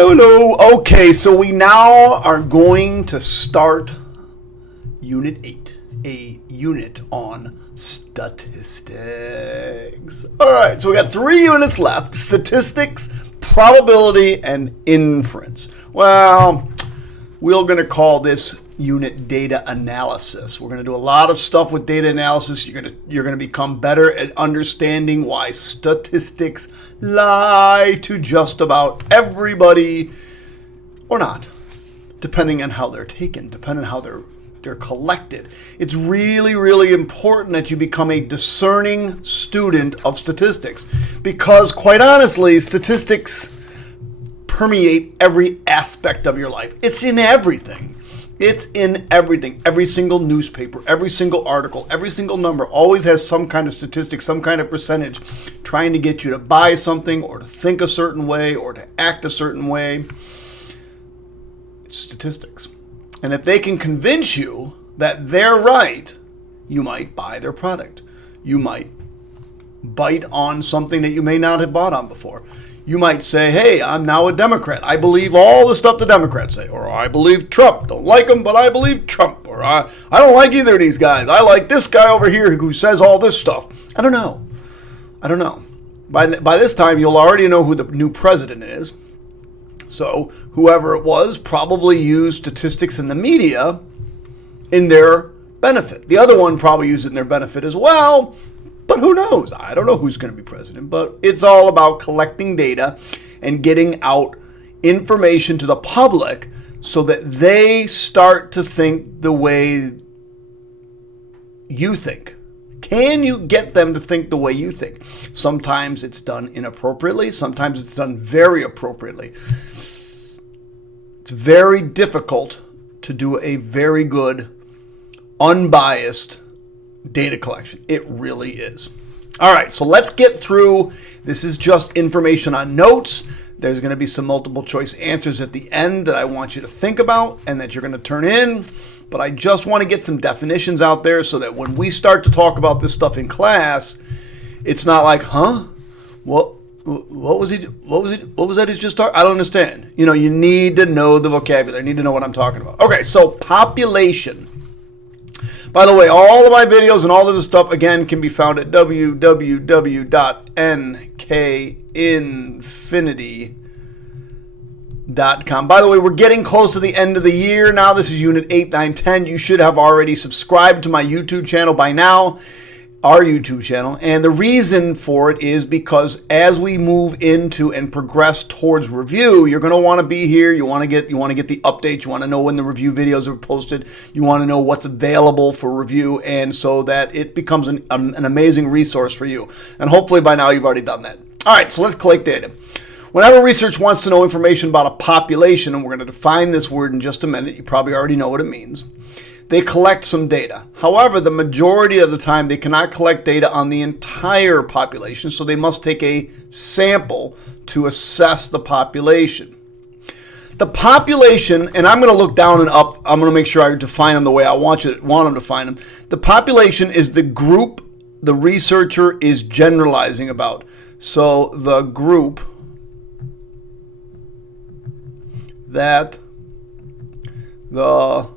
Hello. Okay, so we now are going to start Unit 8, a unit on statistics. All right, so we got 3 units left: statistics, probability, and inference. Well, we're going to call this unit data analysis. We're going to do a lot of stuff with data analysis. You're going to become better at understanding why statistics lie to just about everybody, or not, depending on how they're taken, depending on how they're collected. It's really, really important that you become a discerning student of statistics, because quite honestly, statistics permeate every aspect of your life. It's in everything. It's in everything. Every single newspaper, every single article, every single number always has some kind of statistic, some kind of percentage trying to get you to buy something or to think a certain way or to act a certain way. It's statistics. And if they can convince you that they're right, you might buy their product. You might bite on something that you may not have bought on before. You might say, hey, I'm now a Democrat. I believe all the stuff the Democrats say. Or I believe Trump. Don't like him, but I believe Trump. Or I don't like either of these guys. I like this guy over here who says all this stuff. I don't know. By this time, you'll already know who the new president is. So whoever it was probably used statistics in the media in their benefit. The other one probably used it in their benefit as well. But who knows? I don't know who's going to be president, but it's all about collecting data and getting out information to the public so that they start to think the way you think. Can you get them to think the way you think? Sometimes it's done inappropriately. Sometimes it's done very appropriately. It's very difficult to do a very good, unbiased data collection. It really is. All right, so let's get through. This is just information on notes. There's going to be some multiple choice answers at the end that I want you to think about and that you're going to turn in. But I just want to get some definitions out there so that when we start to talk about this stuff in class, it's not like, huh? What was that he's just talking? I don't understand. You need to know the vocabulary. You need to know what I'm talking about. Okay, so population. By the way, all of my videos and all of this stuff, again, can be found at www.nkinfinity.com. By the way, we're getting close to the end of the year now. This is Unit 8, 9, 10. You should have already subscribed to my YouTube channel by now, our YouTube channel. And the reason for it is because as we move into and progress towards review, you're going to want to be here. You want to get the updates. You want to know when the review videos are posted. You want to know what's available for review, and so that it becomes an amazing resource for you. And hopefully by now you've already done that. All right, so let's collect data. Whenever research wants to know information about a population, and we're going to define this word in just a minute, you probably already know what it means. They collect some data. However, the majority of the time, they cannot collect data on the entire population, so they must take a sample to assess the population. The population, and I'm going to look down and up. I'm going to make sure I define them the way I want them to define them. The population is the group the researcher is generalizing about. So the group that the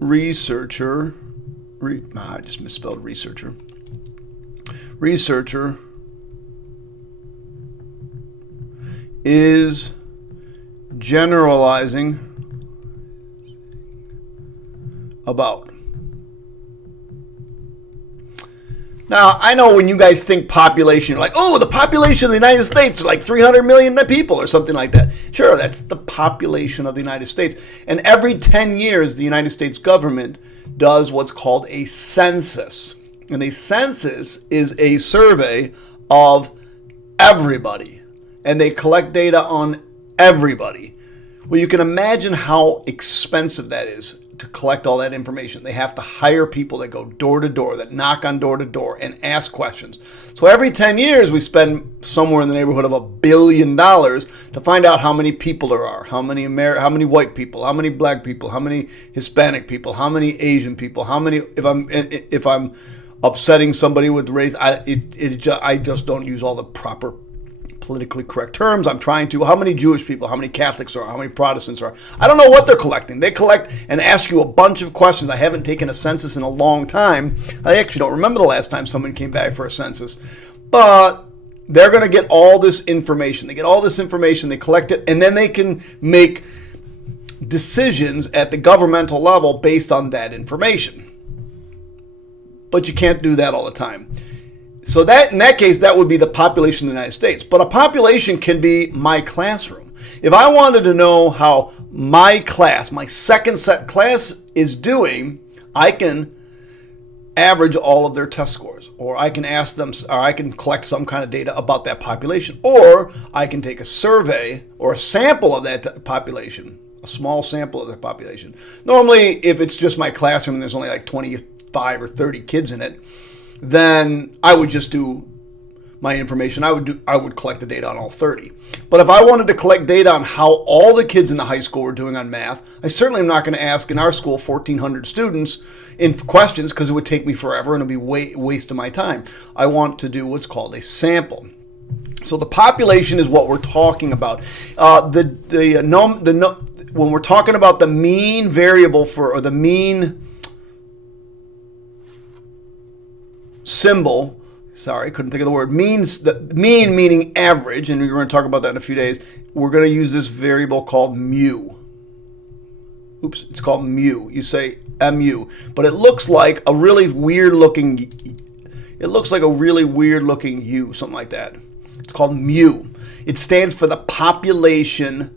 researcher, I just misspelled researcher. Researcher is generalizing about. Now, I know when you guys think population, you're like, oh, the population of the United States is like 300 million people or something like that. Sure, that's the population of the United States. And every 10 years, the United States government does what's called a census. And a census is a survey of everybody. And they collect data on everybody. Well, you can imagine how expensive that is to collect all that information. They have to hire people that go door to door, that knock on door to door and ask questions. So every 10 years, we spend somewhere in the neighborhood of $1 billion to find out how many people there are, how many white people, how many black people, how many Hispanic people, how many Asian people, how many, if I'm upsetting somebody with race, I just don't use all the proper politically correct terms. I'm trying to, how many Jewish people, how many Catholics are, how many Protestants are. I don't know what they're collecting. They collect and ask you a bunch of questions. I haven't taken a census in a long time. I actually don't remember the last time someone came back for a census. But they're going to get all this information. They get all this information, they collect it, and then they can make decisions at the governmental level based on that information. But you can't do that all the time. So that, in that case, that would be the population of the United States. But a population can be my classroom. If I wanted to know how my class, my second set class is doing, I can average all of their test scores, or I can ask them, or I can collect some kind of data about that population, or I can take a survey or a sample of that population, a small sample of their population. Normally, if it's just my classroom and there's only like 25 or 30 kids in it, then I would just do my information. I would collect the data on all 30. But if I wanted to collect data on how all the kids in the high school were doing on math, I certainly am not going to ask in our school 1,400 students in questions, because it would take me forever and it would be waste of my time. I want to do what's called a sample. So the population is what we're talking about. When we're talking about the mean variable or the mean symbol, sorry, couldn't think of the word, the mean meaning average, and we're going to talk about that in a few days. We're going to use this variable called mu. Oops, it's called mu. You say mu, but it looks like a really weird looking U, something like that. It's called mu. It stands for the population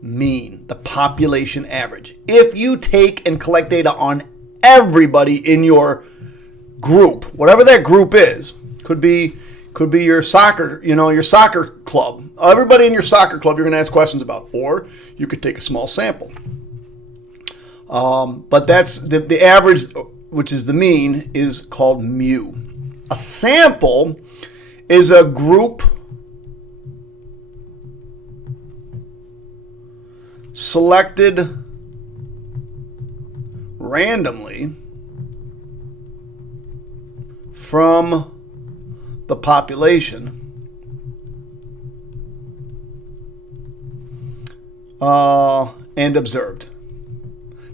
mean, the population average. If you take and collect data on everybody in your group, whatever that group is, could be your soccer, your soccer club. Everybody in your soccer club you're going to ask questions about, or you could take a small sample. But that's the average, which is the mean, is called mu. A sample is a group selected randomly from the population and observed.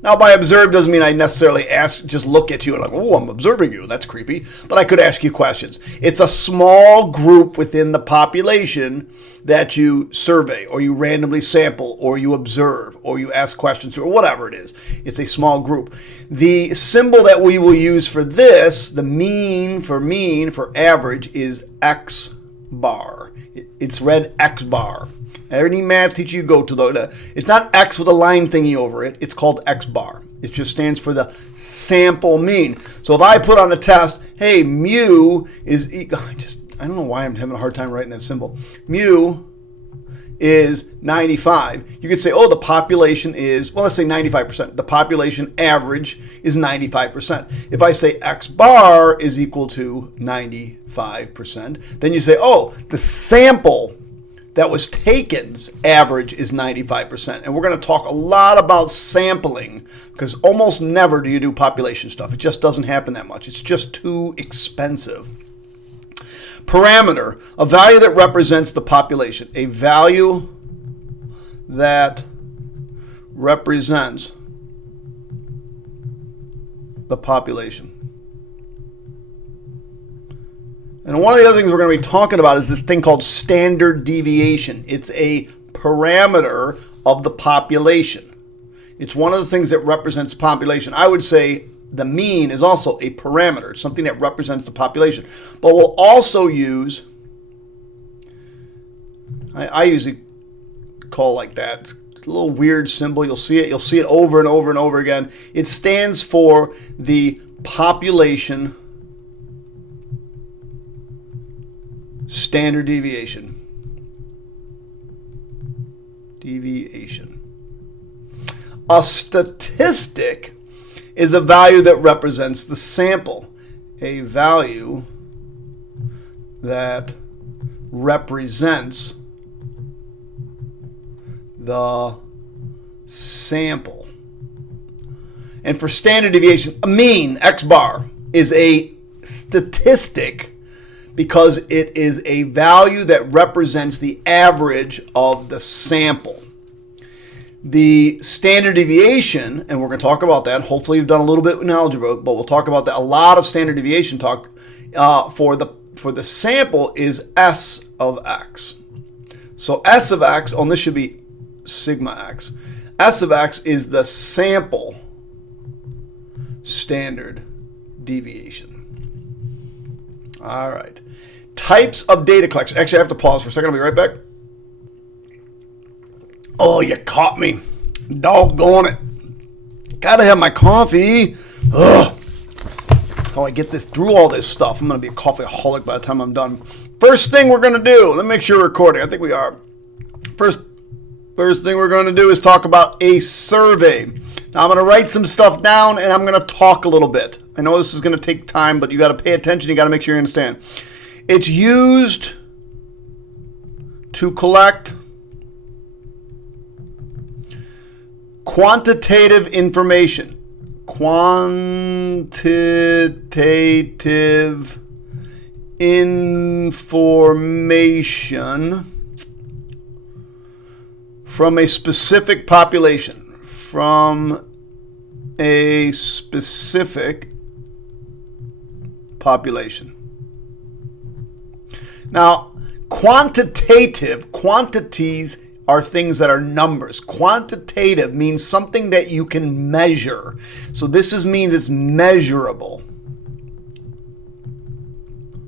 Now, by observed doesn't mean I necessarily just look at you and like, oh, I'm observing you. That's creepy. But I could ask you questions. It's a small group within the population that you survey, or you randomly sample, or you observe, or you ask questions to, or whatever it is. It's a small group. The symbol that we will use for this, the mean for average, is X bar. It's read X bar. Any math teacher you go to, it's not X with a line thingy over it. It's called X bar. It just stands for the sample mean. So if I put on a test, hey, mu is equal, I don't know why I'm having a hard time writing that symbol. Mu is 95. You could say, oh, the population is, well, let's say 95%. The population average is 95%. If I say X bar is equal to 95%, then you say, oh, the sample that was taken's average is 95%. And we're going to talk a lot about sampling, because almost never do you do population stuff. It just doesn't happen that much. It's just too expensive. Parameter, a value that represents the population. A value that represents the population. And one of the other things we're going to be talking about is this thing called standard deviation. It's a parameter of the population. It's one of the things that represents population. I would say the mean is also a parameter. It's something that represents the population. But we'll also use, I usually call like that. It's a little weird symbol. You'll see it over and over and over again. It stands for the population standard deviation. Deviation. A statistic is a value that represents the sample. A value that represents the sample. And for standard deviation, a mean, X bar, is a statistic because it is a value that represents the average of the sample. The standard deviation, and we're going to talk about that. Hopefully you've done a little bit in algebra, but we'll talk about that. A lot of standard deviation talk for the sample is S of x. So S of x, and this should be sigma x. S of x is the sample standard deviation. All right. Types of data collection. Actually, I have to pause for a second. I'll be right back. Oh, you caught me. Doggone it. Gotta have my coffee. Ugh. How I get this through all this stuff. I'm going to be a coffeeaholic by the time I'm done. First thing we're going to do, let me make sure we're recording. I think we are. First thing we're going to do is talk about a survey. Now, I'm going to write some stuff down, and I'm going to talk a little bit. I know this is going to take time, but you got to pay attention. You got to make sure you understand. It's used to collect quantitative information. Quantitative information from a specific population. From a specific population. Now, quantities are things that are numbers. Quantitative means something that you can measure. So this means it's measurable.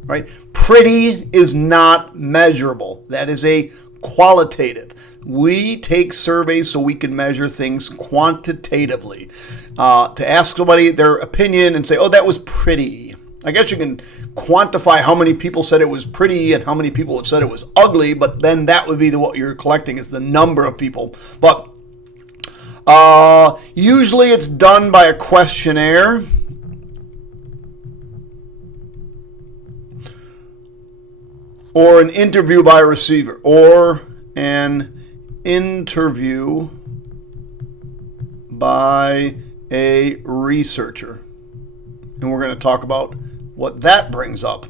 Right? Pretty is not measurable. That is a qualitative. We take surveys so we can measure things quantitatively. To ask somebody their opinion and say, oh, that was pretty. I guess you can quantify how many people said it was pretty and how many people have said it was ugly, but then that would be what you're collecting is the number of people. But usually it's done by a questionnaire. Or an interview by a receiver. Or an interview by a researcher. And we're going to talk about what that brings up.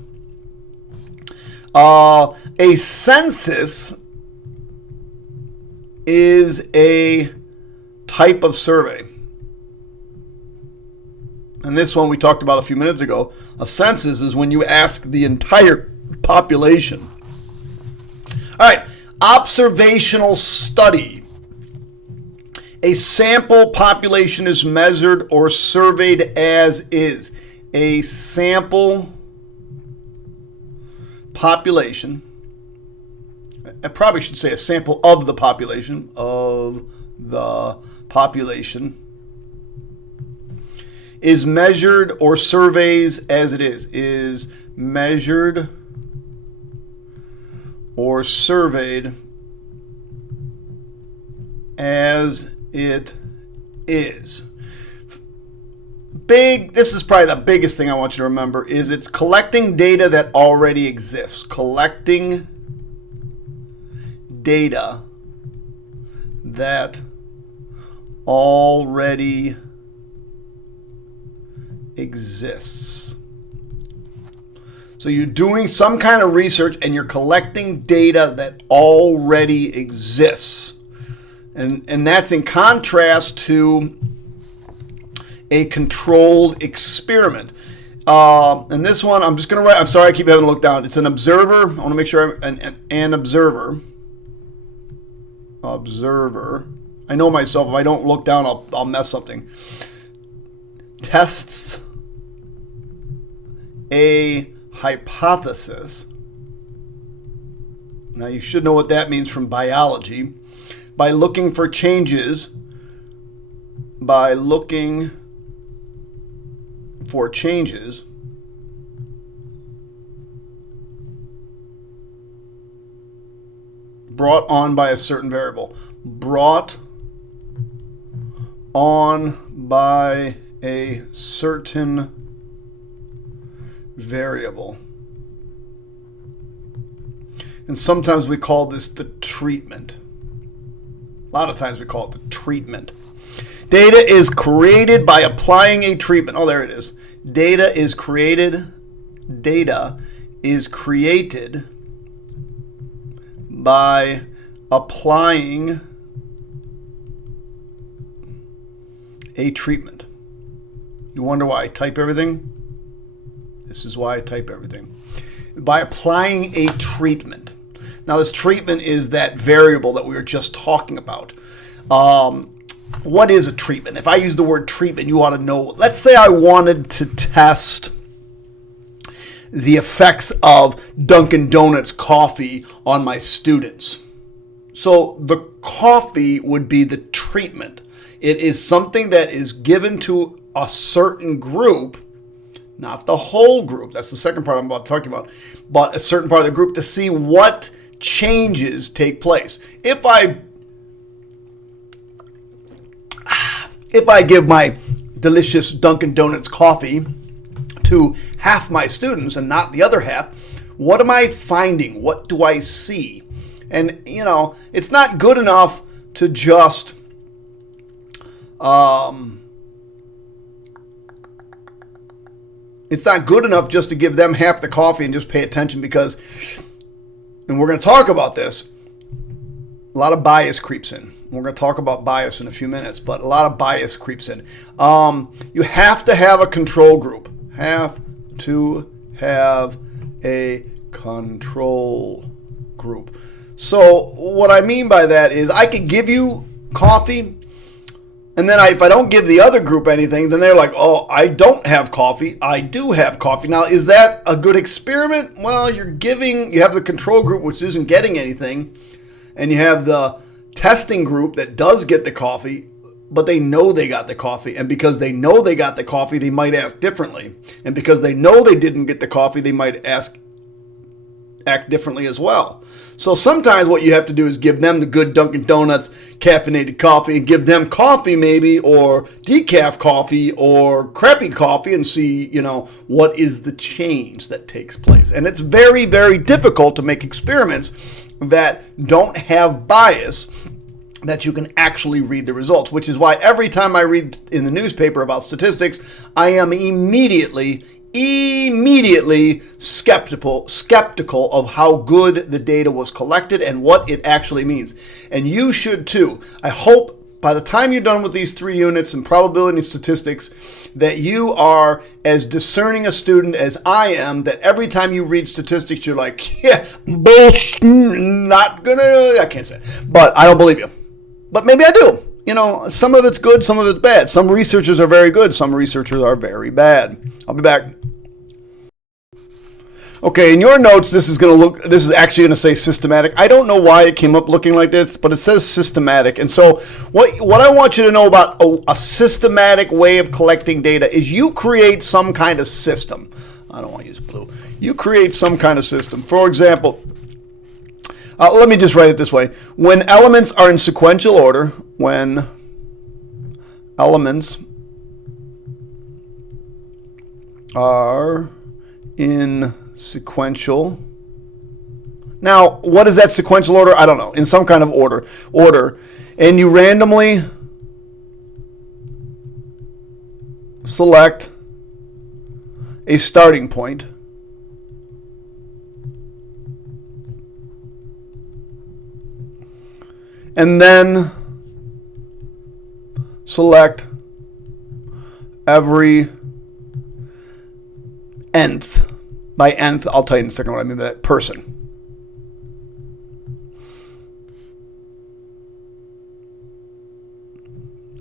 A census is a type of survey. And this one we talked about a few minutes ago. A census is when you ask the entire population. All right, observational study. A sample population is measured or surveyed as is. A sample population, I probably should say a sample of the population, is measured or surveys as it is measured or surveyed as it is. This is probably the biggest thing I want you to remember, is it's collecting data that already exists. Collecting data that already exists. So you're doing some kind of research and you're collecting data that already exists. And that's in contrast to a controlled experiment. And this one, I'm just going to write, I'm sorry I keep having to look down. It's an observer. I want to make sure an observer. Observer. I know myself, if I don't look down, I'll mess something. Tests a hypothesis. Now you should know what that means from biology. By looking for changes. By looking for changes brought on by a certain variable. Brought on by a certain variable. And sometimes we call this the treatment. A lot of times we call it the treatment. Data is created by applying a treatment. Oh, there it is. Data is created is created by applying a treatment. You wonder why I type everything? This is why I type everything. By applying a treatment. Now, this treatment is that variable that we were just talking about. What is a treatment? If I use the word treatment, you ought to know. Let's say I wanted to test the effects of Dunkin' Donuts coffee on my students. So the coffee would be the treatment. It is something that is given to a certain group, not the whole group. That's the second part I'm about to talk about, but a certain part of the group to see what changes take place. If I give my delicious Dunkin' Donuts coffee to half my students and not the other half, what am I finding? What do I see? And, it's not good enough to just it's not good enough just to give them half the coffee and just pay attention because, and we're going to talk about this, a lot of bias creeps in. We're going to talk about bias in a few minutes, but a lot of bias creeps in. You have to have a control group. Have to have a control group. So what I mean by that is I could give you coffee, and then if I don't give the other group anything, then they're like, oh, I don't have coffee. I do have coffee. Now, is that a good experiment? Well, you have the control group, which isn't getting anything, and you have the testing group that does get the coffee, but they know they got the coffee. And because they know they got the coffee, they might ask differently. And because they know they didn't get the coffee, they might act differently as well. So sometimes what you have to do is give them the good Dunkin' Donuts caffeinated coffee and give them coffee maybe, or decaf coffee or crappy coffee, and see, what is the change that takes place. And it's very, very difficult to make experiments that don't have bias, that you can actually read the results, which is why every time I read in the newspaper about statistics, I am immediately skeptical of how good the data was collected and what it actually means. And you should too. I hope by the time you're done with these 3 units in probability and statistics that you are as discerning a student as I am, that every time you read statistics, you're like, yeah, bullshit, I can't say it, but I don't believe you. But maybe I do. Some of it's good, some of it's bad. Some researchers are very good, some researchers are very bad. I'll be back. Okay, in your notes, this is actually going to say systematic. I don't know why it came up looking like this, but it says systematic. And so what I want you to know about a systematic way of collecting data is you create some kind of system. I don't want to use blue. You create some kind of system. For example, let me just write it this way. When elements are in sequential order, when elements are in sequential. Now, what is that sequential order? I don't know. In some kind of order. And you randomly select a starting point. And then select every nth. By nth, I'll tell you in a second what I mean by that. Person.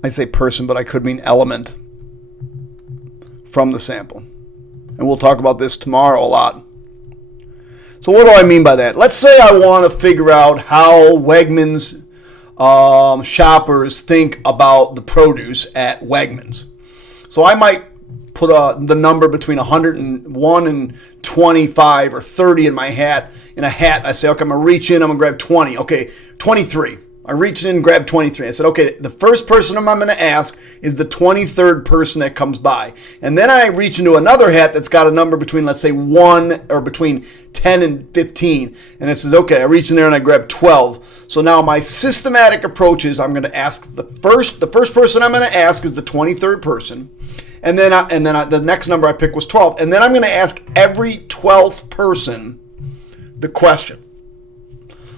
I say person, but I could mean element from the sample. And we'll talk about this tomorrow a lot. So what do I mean by that? Let's say I want to figure out how Wegmans shoppers think about the produce at Wegmans. So I might put the number between 101 and 25 or 30 in my hat. In a hat, I say, okay, I'm going to reach in, I'm going to grab 20. Okay, 23. I reached in and grabbed 23. I said, okay, the first person I'm going to ask is the 23rd person that comes by. And then I reach into another hat that's got a number between, let's say, 1 or between 10 and 15. And it says, okay, I reach in there and I grab 12. So now my systematic approach is I'm going to ask the first person I'm going to ask is the 23rd person. And then the next number I picked was 12. And then I'm going to ask every 12th person the question.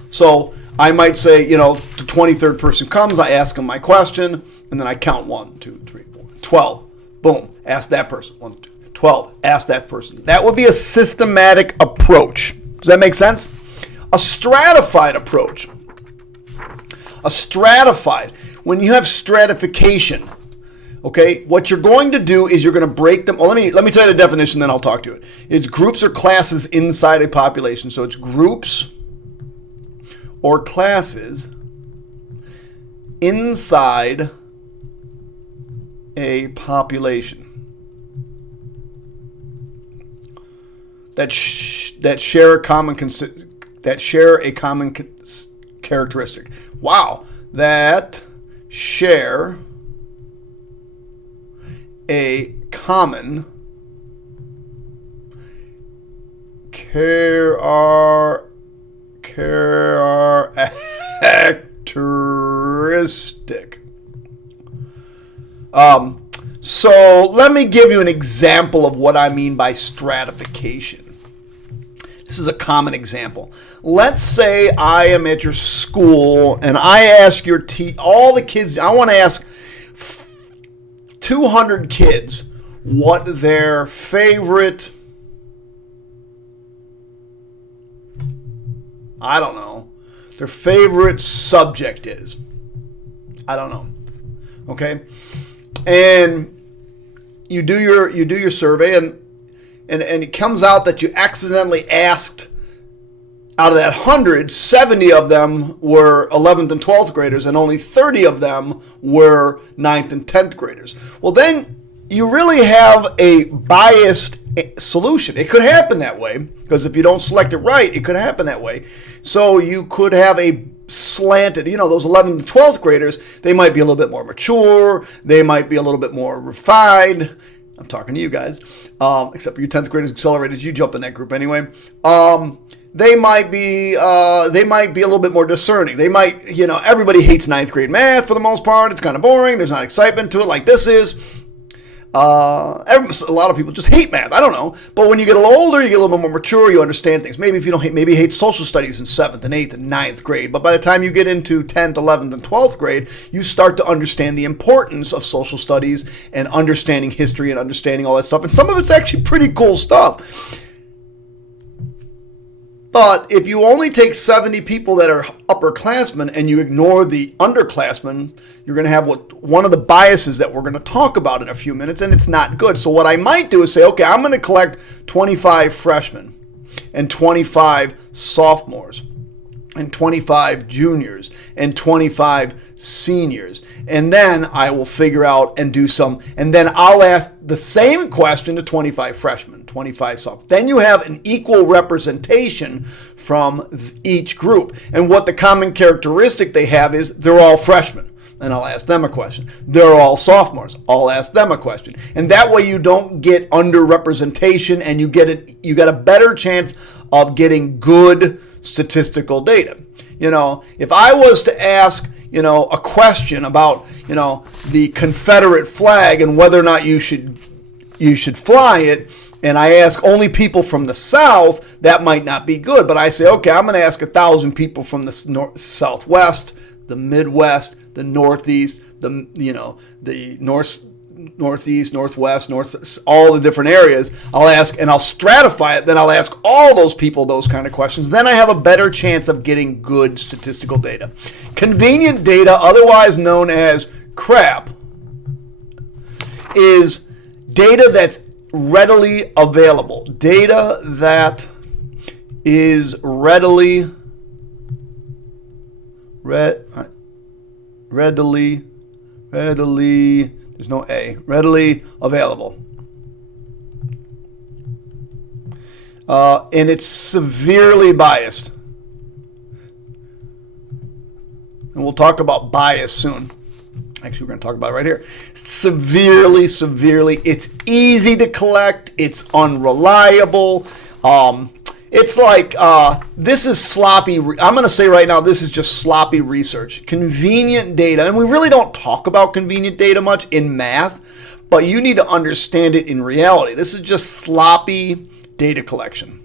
So I might say, the 23rd person comes, I ask them my question, and then I count 1, 2, 3, 4, 12. Boom, ask that person. 1, 2, 12, ask that person. That would be a systematic approach. Does that make sense? A stratified approach. When you have stratification, okay, what you're going to do is you're going to break them. Well, let me tell you the definition, then I'll talk to it. It's groups or classes inside a population. So it's groups or classes inside a population that share a common characteristic. Wow, that share a common characteristic. So let me give you an example of what I mean by stratification. This is a common example. Let's say I am at your school and I ask all the kids, I want to ask 200 kids what their favorite, their favorite subject is. I don't know. Okay? And you do your survey and it comes out that you accidentally asked, out of that 100, 70 of them were 11th and 12th graders and only 30 of them were 9th and 10th graders. Well, then you really have a biased solution. It could happen that way because if you don't select it right, it could happen that way. So you could have a slanted, those 11th and 12th graders, they might be a little bit more mature. They might be a little bit more refined. I'm talking to you guys, except for you 10th graders accelerators. You jump in that group anyway. They might be a little bit more discerning. They might, everybody hates 9th grade math for the most part. It's kind of boring. There's not excitement to it like this is. A lot of people just hate math. I don't know. But when you get a little older, you get a little bit more mature. You understand things. Maybe if you don't hate, maybe you hate social studies in 7th and 8th and 9th grade. But by the time you get into 10th, 11th, and 12th grade, you start to understand the importance of social studies and understanding history and understanding all that stuff. And some of it's actually pretty cool stuff. But if you only take 70 people that are upperclassmen and you ignore the underclassmen, you're going to have one of the biases that we're going to talk about in a few minutes, and it's not good. So what I might do is say, okay, I'm going to collect 25 freshmen and 25 sophomores and 25 juniors and 25 seniors. And then I will figure out and do and then I'll ask the same question to 25 freshmen, 25 sophomores. Then you have an equal representation from each group. And what the common characteristic they have is they're all freshmen. And I'll ask them a question. They're all sophomores. I'll ask them a question. And that way you don't get underrepresentation and you get a better chance of getting good statistical data. If I was to ask, a question about, the Confederate flag and whether or not you should fly it, and I ask only people from the South, that might not be good. But I say, okay, I'm going to ask 1,000 people from the Southwest, the Midwest, the Northeast, the Northeast, Northwest, all the different areas. I'll ask and I'll stratify it. Then I'll ask all those people those kind of questions. Then I have a better chance of getting good statistical data. Convenient data, otherwise known as CRAP, is data that's readily available. Data that is readily there's no A, readily available. And it's severely biased. And we'll talk about bias soon. Actually, we're going to talk about it right here. Severely, it's easy to collect. It's unreliable. It's like, this is sloppy. I'm going to say right now, this is just sloppy research. Convenient data, and we really don't talk about convenient data much in math, but you need to understand it in reality. This is just sloppy data collection.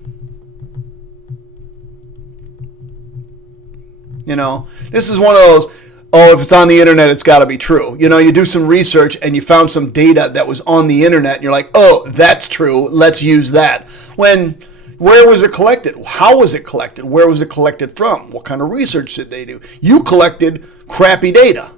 This is one of those, if it's on the internet, it's got to be true. You do some research and you found some data that was on the internet and you're like, oh, that's true. Let's use that. Where was it collected? How was it collected? Where was it collected from? What kind of research did they do? You collected crappy data,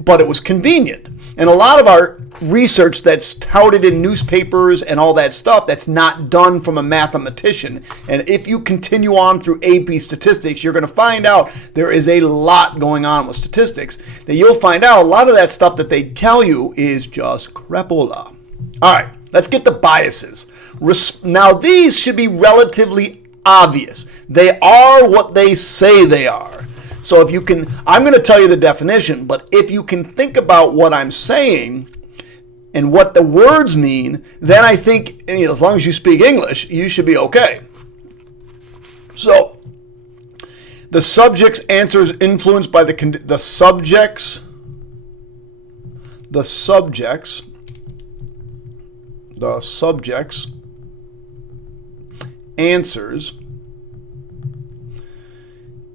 but it was convenient. And a lot of our research that's touted in newspapers and all that stuff, that's not done from a mathematician. And if you continue on through AP statistics, you're going to find out there is a lot going on with statistics that you'll find out a lot of that stuff that they tell you is just crapola. All right, let's get to biases. Now, these should be relatively obvious. They are what they say they are. So if you can, I'm going to tell you the definition, but if you can think about what I'm saying and what the words mean, then I think, as long as you speak English, you should be okay. So, the subject's answer is influenced by the subject's answers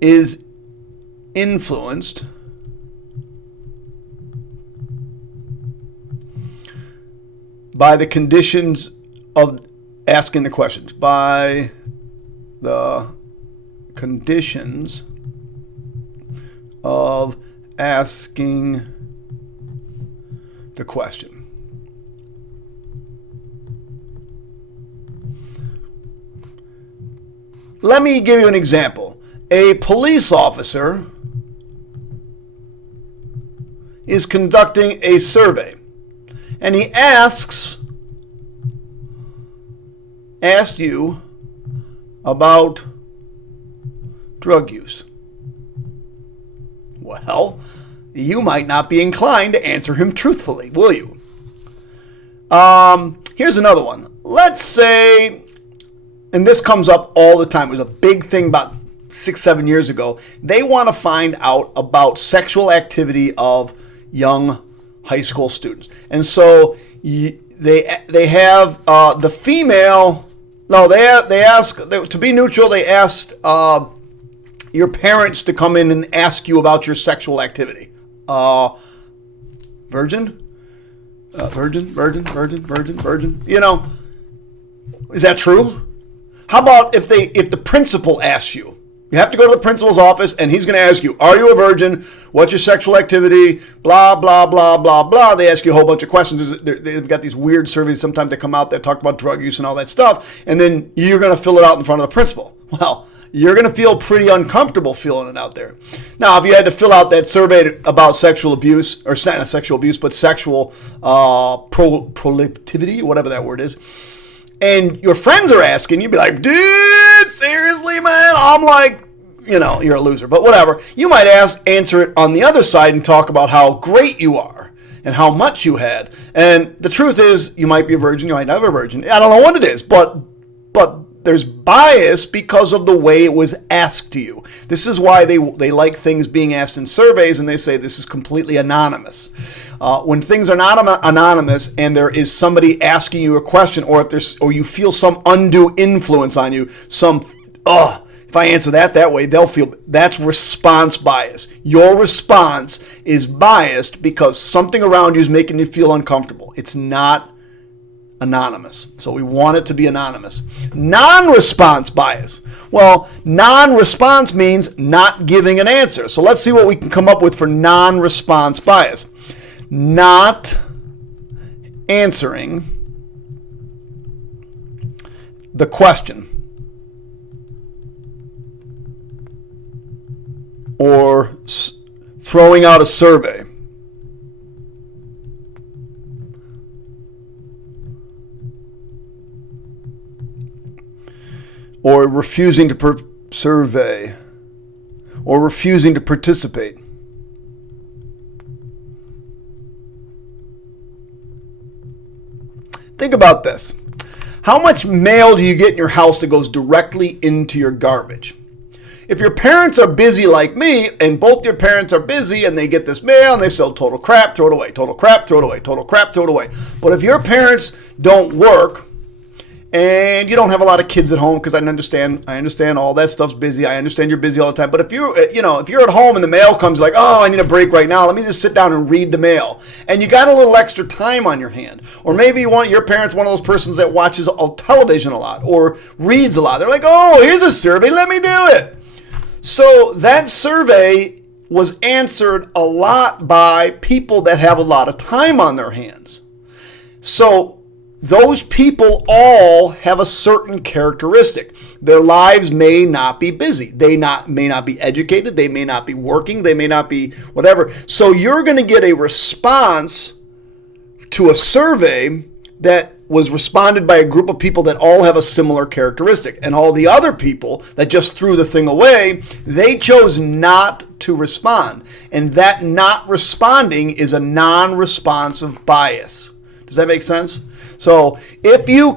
is influenced by the conditions of asking the questions. By the conditions of asking the question. Let me give you an example. A police officer is conducting a survey, and he asked you about drug use. Well, you might not be inclined to answer him truthfully, will you? Here's another one. Let's say, and this comes up all the time. It was a big thing about 6-7 years ago. They want to find out about sexual activity of young high school students. And so they have the female, no, they ask, to be neutral, they asked your parents to come in and ask you about your sexual activity. Virgin? Virgin. Is that true? How about if the principal asks you? You have to go to the principal's office, and he's going to ask you, are you a virgin? What's your sexual activity? Blah, blah, blah, blah, blah. They ask you a whole bunch of questions. They've got these weird surveys sometimes that come out that talk about drug use and all that stuff, and then you're going to fill it out in front of the principal. Well, you're going to feel pretty uncomfortable filling it out there. Now, if you had to fill out that survey about sexual abuse, or not sexual abuse, but sexual proliferativity, whatever that word is, and your friends are asking, you'd be like, dude, seriously, man? I'm like, you're a loser, but whatever. You might answer it on the other side and talk about how great you are and how much you had. And the truth is, you might be a virgin, you might not be a virgin. I don't know what it is, but there's bias because of the way it was asked to you. This is why they like things being asked in surveys, and they say this is completely anonymous. When things are not anonymous and there is somebody asking you a question, or you feel some undue influence on you, if I answer that way, they'll feel that's response bias. Your response is biased because something around you is making you feel uncomfortable. It's not anonymous. So we want it to be anonymous. Non-response bias. Well, non-response means not giving an answer. So let's see what we can come up with for non-response bias. Not answering the question, or throwing out a survey, or refusing to survey, or refusing to participate. Think about this. How much mail do you get in your house that goes directly into your garbage? if your parents are busy like me, and both your parents are busy, and they get this mail, and they say, total crap, throw it away, total crap, throw it away, total crap, throw it away. But if your parents don't work, and you don't have a lot of kids at home, because I understand all that stuff's busy. I understand you're busy all the time. But if you're at home and the mail comes, like, oh, I need a break right now. Let me just sit down and read the mail. And you got a little extra time on your hand. Or maybe your parents one of those persons that watches television a lot or reads a lot. They're like, oh, here's a survey. Let me do it. So that survey was answered a lot by people that have a lot of time on their hands. So those people all have a certain characteristic. Their lives may not be busy. They may not be educated. They may not be working. They may not be whatever. So you're going to get a response to a survey that was responded by a group of people that all have a similar characteristic. And all the other people that just threw the thing away, they chose not to respond. And that not responding is a non-responsive bias. Does that make sense? So if you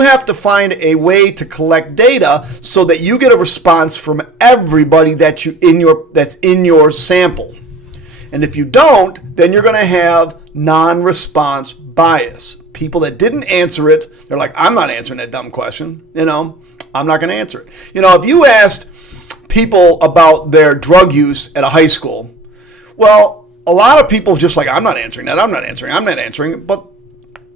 have to find a way to collect data so that you get a response from everybody that's in your sample. And if you don't, then you're going to have non-response bias. People that didn't answer it, they're like, I'm not answering that dumb question. I'm not going to answer it. If you asked people about their drug use at a high school, well, a lot of people just like, I'm not answering that. I'm not answering. But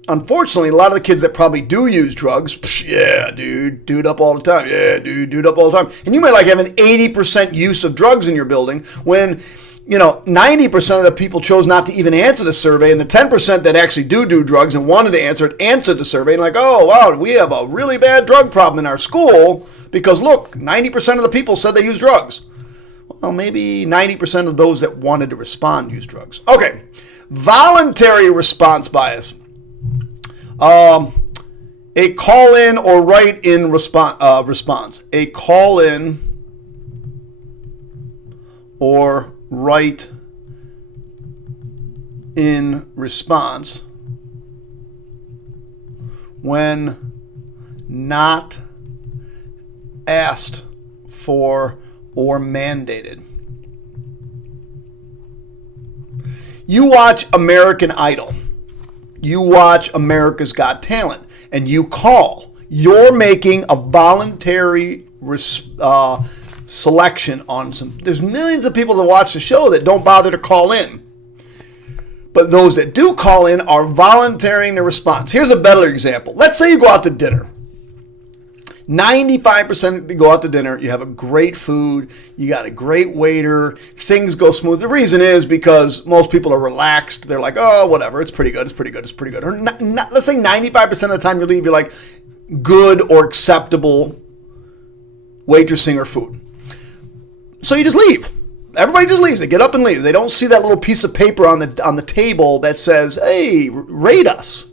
unfortunately, a lot of the kids that probably do use drugs, yeah, dude up all the time. Yeah, dude up all the time. And you might like have an 80% use of drugs in your building when 90% of the people chose not to even answer the survey, and the 10% that actually do drugs and wanted to answer it answered the survey, and like, oh, wow, we have a really bad drug problem in our school because, look, 90% of the people said they use drugs. Well, maybe 90% of those that wanted to respond use drugs. Okay, voluntary response bias. A call-in or write-in response. A call-in or write-in response when not asked for or mandated. You watch American Idol. You watch America's Got Talent, and you call. You're making a voluntary selection on some. There's millions of people that watch the show that don't bother to call in. But those that do call in are volunteering their response. Here's a better example. Let's say you go out to dinner. 95% go out to dinner, you have a great food, you got a great waiter, things go smooth. The reason is because most people are relaxed. They're like, oh, whatever, it's pretty good. Or let's say 95% of the time you leave, you're like, good or acceptable waitressing or food. So you just leave. Everybody just leaves. They get up and leave. They don't see that little piece of paper on the table that says, hey, rate us.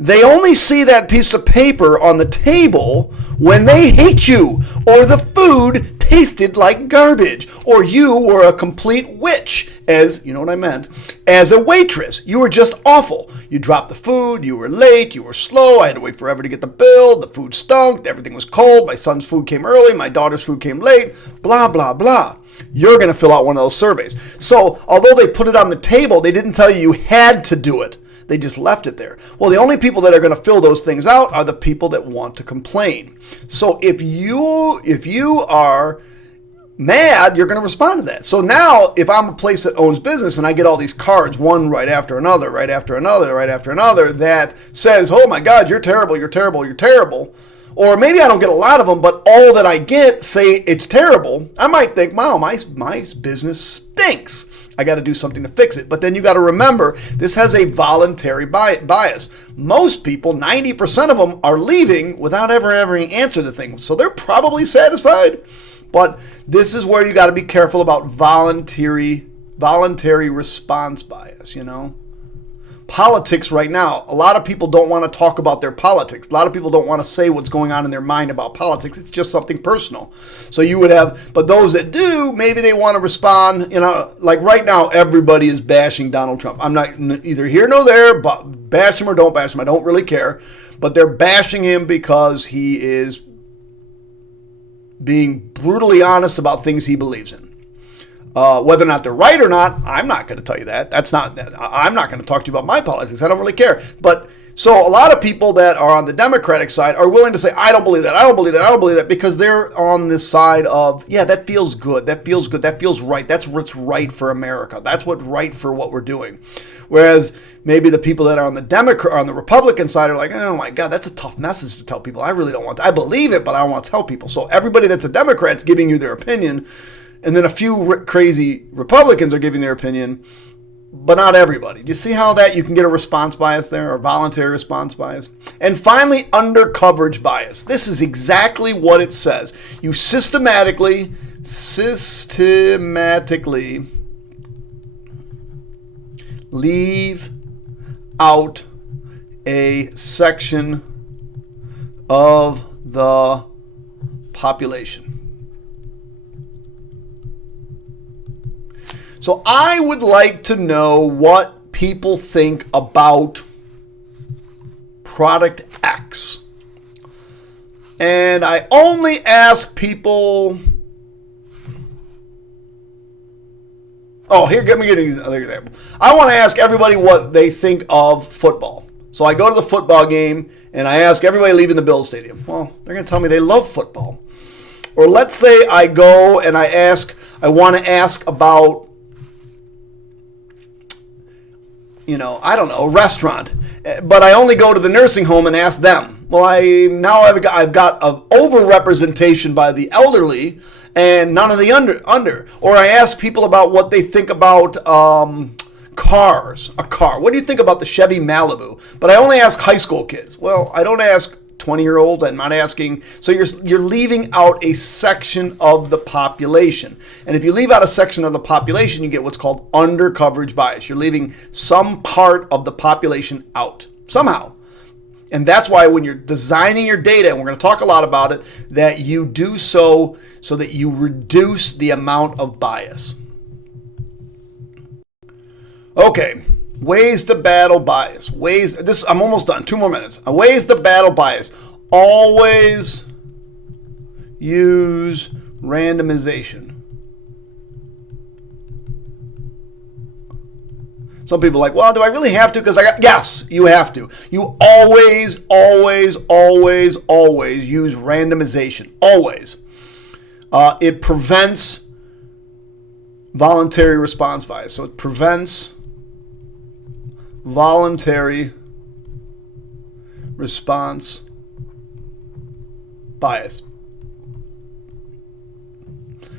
They only see that piece of paper on the table when they hate you, or the food tasted like garbage, or you were a complete witch, as, you know what I meant, as a waitress. You were just awful. You dropped the food, you were late, you were slow, I had to wait forever to get the bill, the food stunk, everything was cold, my son's food came early, my daughter's food came late, blah, blah, blah. You're going to fill out one of those surveys. So, although they put it on the table, they didn't tell you had to do it. They just left it there. Well, the only people that are going to fill those things out are the people that want to complain. So if you are mad, you're going to respond to that. So now if I'm a place that owns business and I get all these cards, one right after another, that says, oh my God, you're terrible, you're terrible, you're terrible. Or maybe I don't get a lot of them, but all that I get say it's terrible. I might think, wow, my business stinks. I got to do something to fix it. But then you got to remember, this has a voluntary bias. Most people, 90% of them, are leaving without ever having answered the thing. So they're probably satisfied. But this is where you got to be careful about voluntary response bias, Politics right now, a lot of people don't want to talk about their politics. A lot of people don't want to say what's going on in their mind about politics. It's just something personal. So you would have, but those that do, maybe they want to respond, like right now, everybody is bashing Donald Trump. I'm not either here nor there, but bash him or don't bash him. I don't really care. But they're bashing him because he is being brutally honest about things he believes in. Whether or not they're right or not, I'm not going to tell you that. I'm not going to talk to you about my politics. I don't really care. But so a lot of people that are on the Democratic side are willing to say, I don't believe that, I don't believe that, I don't believe that, because they're on this side of, yeah, that feels good, that feels good, that feels right. That's what's right for America. That's what's right for what we're doing. Whereas maybe the people that are on the Republican side are like, oh my God, that's a tough message to tell people. I really don't want to. I believe it, but I don't want to tell people. So everybody that's a Democrat's giving you their opinion, and then a few crazy Republicans are giving their opinion, but not everybody. Do you see how that you can get a response bias there, or voluntary response bias? And finally, undercoverage bias. This is exactly what it says. You systematically leave out a section of the population. So I would like to know what people think about product X. And I only ask people... Oh, here, let me give you another example. I want to ask everybody what they think of football. So I go to the football game and I ask everybody leaving the Bills Stadium. Well, they're going to tell me they love football. Or let's say I go and I want to ask about, I don't know, a restaurant, but I only go to the nursing home and ask them. Well, I've got an overrepresentation by the elderly and none of the under. Or I ask people about what they think about cars, a car. What do you think about the Chevy Malibu? But I only ask high school kids. Well, I don't ask 20-year-olds. I'm not asking. So you're leaving out a section of the population. And if you leave out a section of the population, you get what's called undercoverage bias. You're leaving some part of the population out somehow. And that's why when you're designing your data, and we're going to talk a lot about it, that you do so that you reduce the amount of bias. Okay. Ways to battle bias. I'm almost done. 2 more minutes. Ways to battle bias. Always use randomization. Some people are like, well, do I really have to? Yes, you have to. You always, always, always, always use randomization. Always. It prevents voluntary response bias. So it prevents voluntary response bias.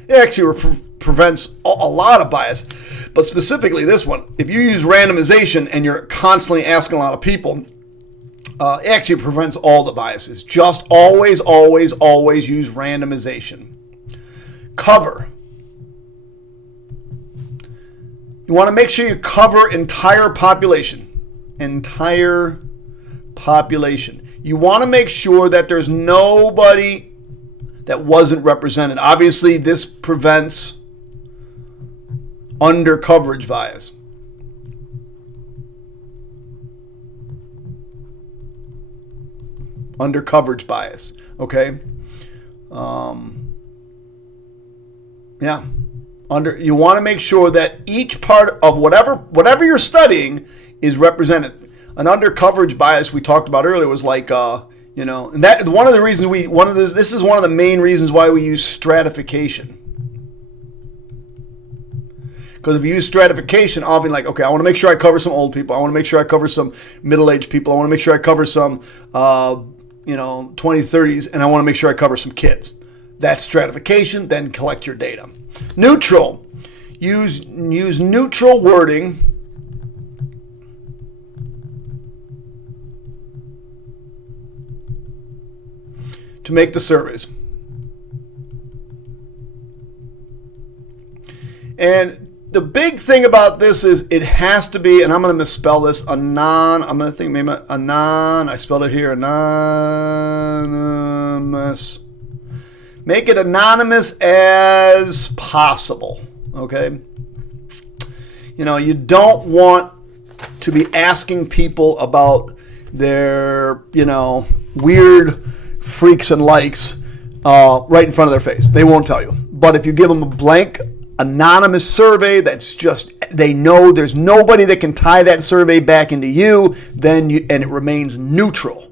It actually prevents a lot of bias, but specifically this one. If you use randomization and you're constantly asking a lot of people, it actually prevents all the biases. Just always, always, always use randomization. Cover. You want to make sure you cover entire population. Entire population. You want to make sure that there's nobody that wasn't represented. Obviously, this prevents undercoverage bias. Undercoverage bias. Okay? Yeah. You want to make sure that each part of whatever you're studying is represented. An undercoverage bias we talked about earlier was like, and that one of the reasons this is one of the main reasons why we use stratification. Because if you use stratification, often like, okay, I want to make sure I cover some old people. I want to make sure I cover some middle-aged people. I want to make sure I cover some, 20s, 30s, and I want to make sure I cover some kids. That's stratification. Then collect your data. Neutral. Use neutral wording to make the surveys. And the big thing about this is it has to be, and I'm going to misspell this, I spelled it here, anonymous. Make it anonymous as possible, okay? You don't want to be asking people about their, weird freaks and likes right in front of their face. They won't tell you. But if you give them a blank, anonymous survey that's just, they know there's nobody that can tie that survey back into you, and it remains neutral.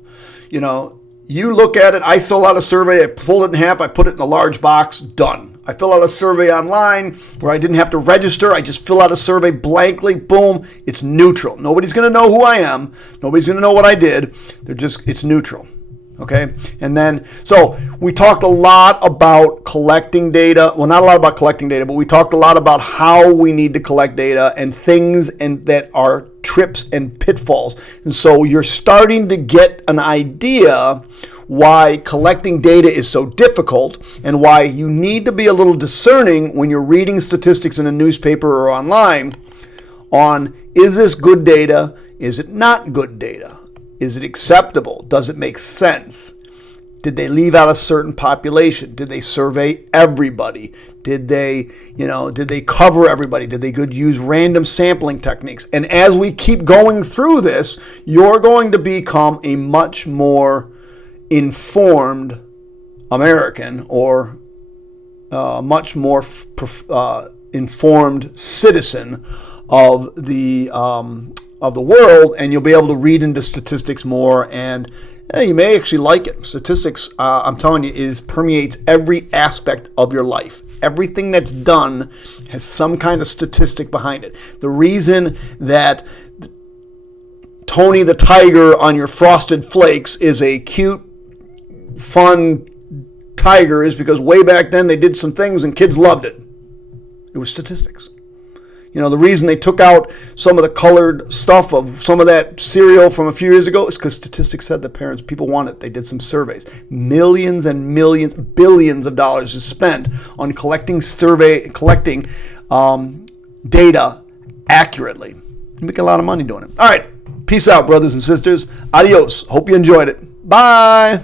You know, you look at it, I fill out a survey, I fold it in half, I put it in a large box, done. I fill out a survey online where I didn't have to register, I just fill out a survey blankly, boom, it's neutral. Nobody's going to know who I am, nobody's going to know what I did, it's neutral. Okay, and then, so we talked a lot about collecting data. Well, not a lot about collecting data, but we talked a lot about how we need to collect data and things that are trips and pitfalls. And so you're starting to get an idea why collecting data is so difficult and why you need to be a little discerning when you're reading statistics in a newspaper or online on, is this good data? Is it not good data? Is it acceptable? Does it make sense? Did they leave out a certain population? Did they survey everybody? Did they cover everybody? Did they use random sampling techniques? And as we keep going through this, you're going to become a much more informed American, or much more informed citizen of the world, and you'll be able to read into statistics more, and you may actually like it. Statistics, I'm telling you, permeates every aspect of your life. Everything that's done has some kind of statistic behind it. The reason that Tony the Tiger on your Frosted Flakes is a cute, fun tiger is because way back then they did some things and kids loved it. It was statistics. You know, the reason they took out some of the colored stuff of some of that cereal from a few years ago is because statistics said that people want it. They did some surveys. Millions and millions, billions of dollars is spent on collecting data accurately. You make a lot of money doing it. All right. Peace out, brothers and sisters. Adios. Hope you enjoyed it. Bye.